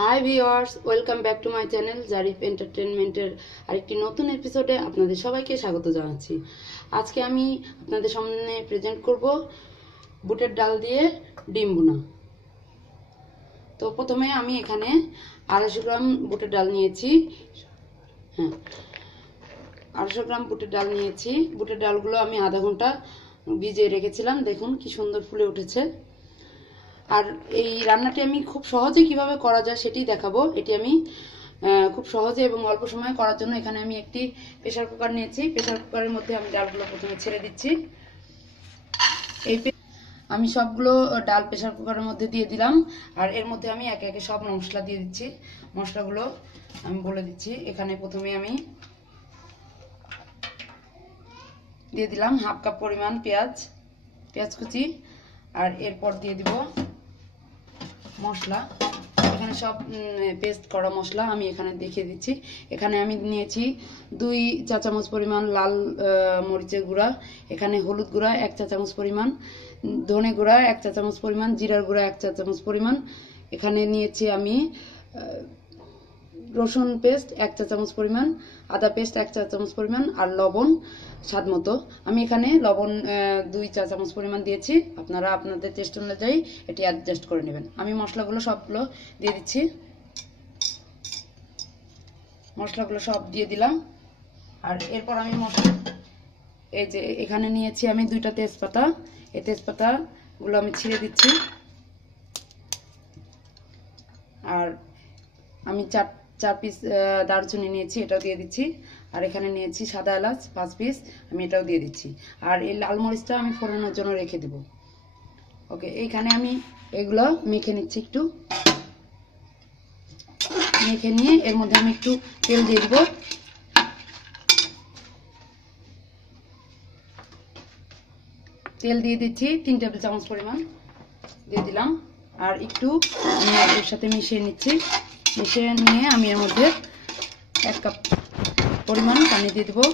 Hi viewers, welcome back to my channel Zarif এন্টারটেনমেন্টের আরেকটি নতুন এপিসোডে আপনাদের সবাইকে স্বাগত জানাচ্ছি। আজকে আমি আপনাদের সামনে প্রেজেন্ট করব বুটের ডাল দিয়ে ডিম ভুনা। তো প্রথমে আমি এখানে 250 গ্রাম বুটের ডাল নিয়েছি। 250 গ্রাম বুটের ডাল নিয়েছি। বুটের ডালগুলো আমি আধা ঘন্টা ভিজিয়ে রেখেছিলাম। দেখুন কি সুন্দর ফুলে উঠেছে। আর এই রান্নাটি আমি খুব সহজে কিভাবে করা যায় সেটি দেখাবো। এটি আমি খুব সহজে এবং অল্প সময়ে করার জন্য এখানে আমি একটি প্রেসার কুকার নিয়েছি। প্রেসার কুকারের মধ্যে আমি ডালগুলো প্রথমে ছেড়ে দিচ্ছি। আমি সবগুলো ডাল প্রেসার কুকারের মধ্যে দিয়ে দিলাম। আর এর মধ্যে আমি একে একে সব মশলা দিয়ে দিচ্ছি। মশলাগুলো আমি বলে দিচ্ছি। এখানে প্রথমে আমি দিয়ে দিলাম হাফ কাপ পরিমাণ পেঁয়াজ কুচি। আর এরপর দিয়ে দিব মশলা। এখানে সব পেস্ট করা মশলা আমি এখানে দেখিয়ে দিচ্ছি। এখানে আমি নিয়েছি 2 চা চামচ পরিমাণ লাল মরিচের গুঁড়া, এখানে হলুদ গুঁড়া 1 চা চামচ পরিমাণ, ধনে গুঁড়া 1 চা চামচ পরিমাণ, জিরার গুঁড়া 1 চা চামচ পরিমাণ। এখানে নিয়েছি আমি রসুন পেস্ট 1 চা চামচ পরিমাণ, আদা পেস্ট 1 চা চামচ পরিমাণ, আর লবণ স্বাদ মতো। আমি এখানে লবণ 2 চা চামচ পরিমাণ দিয়েছি। আপনারা আপনাদের টেস্ট অনুযায়ী এটি অ্যাডজাস্ট করে নেবেন। আমি মশলাগুলো সবগুলো দিয়ে দিচ্ছি। মশলাগুলো সব দিয়ে দিলাম। আর এরপর আমি এই যে এখানে নিয়েছি আমি 2টা তেজপাতা। এই তেজপাতাগুলো আমি ছিঁড়ে দিচ্ছি। আর আমি 4 পিস দারুচিনি নিয়েছি, এটাও দিয়ে দিচ্ছি। আর এখানে নিয়েছি সাদা এলাচ 5 পিস, আমি এটাও দিয়ে দিচ্ছি। আর এই লাল মরিচটা আমি ফোড়নের জন্য রেখে দেব। ওকে, এইখানে আমি এগুলো মেখে নিচ্ছি। একটু মেখে নিয়ে এর মধ্যে আমি একটু তেল দিয়ে দিব। তেল দিয়ে দিচ্ছি 3 টেবিল চামচ পরিমাণ দিয়ে দিলাম। আর একটু আমি এর সাথে মিশিয়ে নিচ্ছি। মিশিয়ে নিয়ে আমি এর মধ্যে 1 কাপ পরিমাণ পানি দিয়ে দেবো।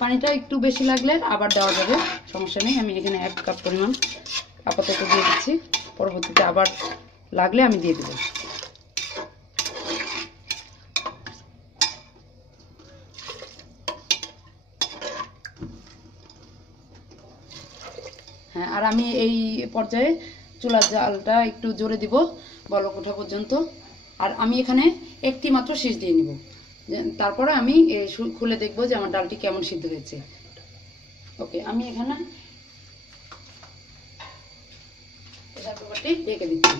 পানিটা একটু বেশি লাগলে আবার দেওয়া যাবে, সমস্যা নেই। আমি এখানে 1 কাপ পরিমাণ আপাতত দিয়ে দিচ্ছি। পরবর্তীতে আবার লাগলে আমি দিয়ে দেবো। হ্যাঁ, আর আমি এই পর্যায়ে চুলার জালটা একটু জোরে দিব বলক ওঠা পর্যন্ত। আর আমি এখানে একটি মাত্র শীষ দিয়ে নিব। তারপরে আমি খুলে দেখবো যে আমার ডালটি কেমন সিদ্ধ হয়েছে। ওকে, আমি এখানে প্রেসার কুকারটি ঢেকে দিচ্ছি।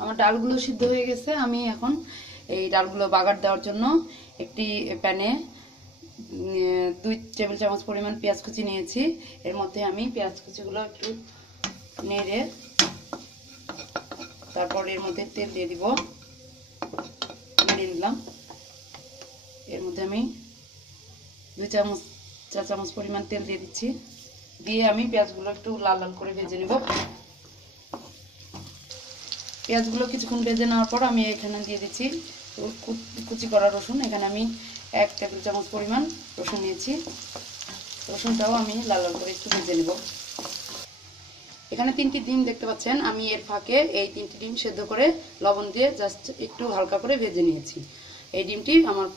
আমার ডালগুলো সিদ্ধ হয়ে গেছে। আমি এখন এই ডালগুলো বাগার দেওয়ার জন্য একটি প্যানে 2 টেবিল চামচ পরিমাণ পেঁয়াজ কুচি নিয়েছি। এর মধ্যে আমি পেঁয়াজ কুচিগুলো একটু নেড়ে তারপর এর মধ্যে তেল দিয়ে দিব। নেড়ে নিলাম। এর মধ্যে আমি 2 চা চামচ পরিমাণ তেল দিয়ে দিচ্ছি। দিয়ে আমি পেঁয়াজগুলো একটু লাল লাল করে ভেজে নেব। পেঁয়াজগুলো কিছুক্ষণ ভেজে নেওয়ার পর আমি এখানে দিয়ে দিচ্ছি কুচি করা রসুন। এখানে আমি 1 টেবিল চামচ পরিমাণ রসুন নিয়েছি। রসুনটাও আমি লাল লাল করে একটু ভেজে নেব। এখানে 3টি ডিম দেখতে পাচ্ছেন। আমি এর ফাঁকে এই 3টি ডিম সেদ্ধ করে লবণ দিয়ে জাস্ট একটু হালকা করে ভেজে নিয়েছি। এই ডিমটি আমার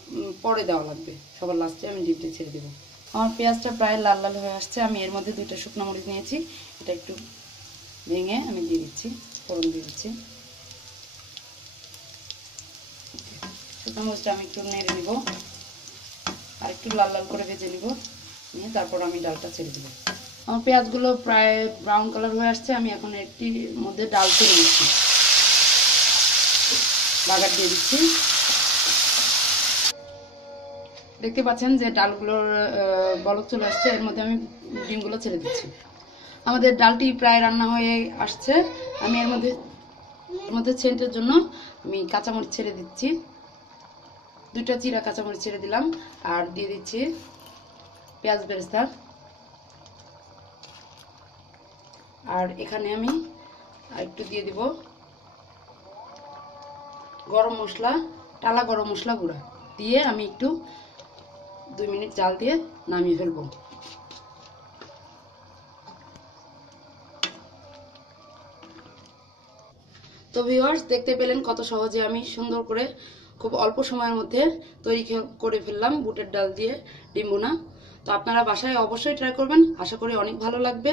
পরে দেওয়া লাগবে, সবার লাস্টে আমি ডিমটি ছেড়ে দেবো। আমার পেঁয়াজটা প্রায় লাল লাল হয়ে আসছে। আমি এর মধ্যে 2টা শুকনো মরিচ নিয়েছি, এটা একটু ভেঙে আমি দিয়ে দিচ্ছি, ফোড়ন দিয়ে দিচ্ছি। শুকনো মরিচটা আমি একটু নেড়ে নিব আর একটু লাল লাল করে ভেজে নিব। নিয়ে তারপর আমি ডালটা ছেড়ে দেবো। আমার পেঁয়াজগুলো প্রায় ব্রাউন কালার হয়ে আসছে। আমি এখন একটির মধ্যে ডাল ছেড়ে দিচ্ছি, বাগার দিয়ে দিচ্ছি। দেখতে পাচ্ছেন যে ডালগুলোর বলক চলে আসছে। এর মধ্যে আমি ডিমগুলো ছেড়ে দিচ্ছি। আমাদের ডালটি প্রায় রান্না হয়ে আসছে। আমি এর মধ্যে সেন্টের জন্য আমি কাঁচামরিচ ছেড়ে দিচ্ছি। 2টা চিরা কাঁচামরিচ ছেড়ে দিলাম। আর দিয়ে দিচ্ছি পেঁয়াজ বেরেস্তা। আর এখানে আমি একটু দিয়ে দিব গরম মশলা, টালা গরম মশলা গুঁড়া দিয়ে আমি একটু 2 মিনিট জাল দিয়ে নামিয়ে ফেলবো। তো ভিউয়ার্স, দেখতে পেলেন কত সহজে আমি সুন্দর করে খুব অল্প সময়ের মধ্যে তৈরি করে ফেললাম বুটের ডাল দিয়ে ডিম ভুনা। তো আপনারা বাসায় অবশ্যই ট্রাই করবেন, আশা করি অনেক ভালো লাগবে।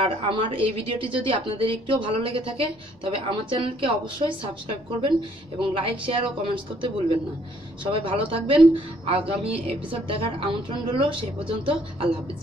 আর আমার এই ভিডিওটি যদি আপনাদের একটুও ভালো লেগে থাকে তবে আমার চ্যানেলকে অবশ্যই সাবস্ক্রাইব করবেন এবং লাইক, শেয়ার ও কমেন্টস করতে ভুলবেন না। সবাই ভালো থাকবেন। আগামী এপিসোড দেখার আমন্ত্রণ রইল। সেই পর্যন্ত আল্লাহ হাফিজ।